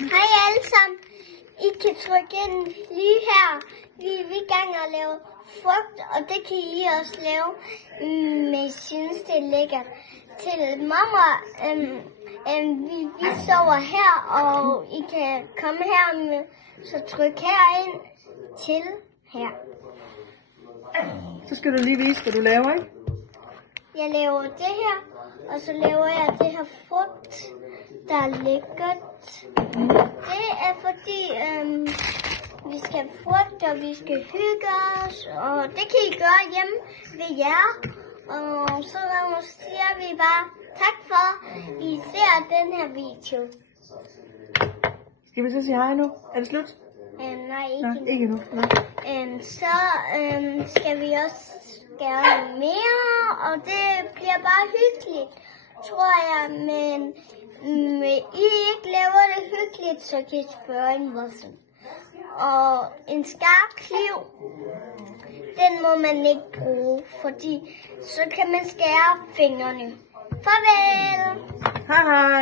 Hej alle sammen. I kan trykke ind lige her. Vi er i gang med at lave frugt, og det kan I også lave, men I synes det er lækkert. Til mamma, vi sover her, og I kan komme her, så tryk herind til her. Så skal du lige vise, hvad du laver, ikke? Jeg laver det her, og så laver jeg det her frugt, der er lækkert. Det er fordi, vi skal have frugt, og vi skal hygge os, og det kan I gøre hjemme ved jer. Og så siger vi bare tak for, at I ser den her video. Skal vi så sige hej nu? Er det slut? Nej, Ikke endnu. Så skal vi også gøre mere, og det bliver bare hyggeligt, tror jeg. Men I ikke laver det hyggeligt, så kan I spørge en voksen. Og en skarp kniv, den må man ikke bruge, fordi så kan man skære fingrene. Farvel! Hej hej!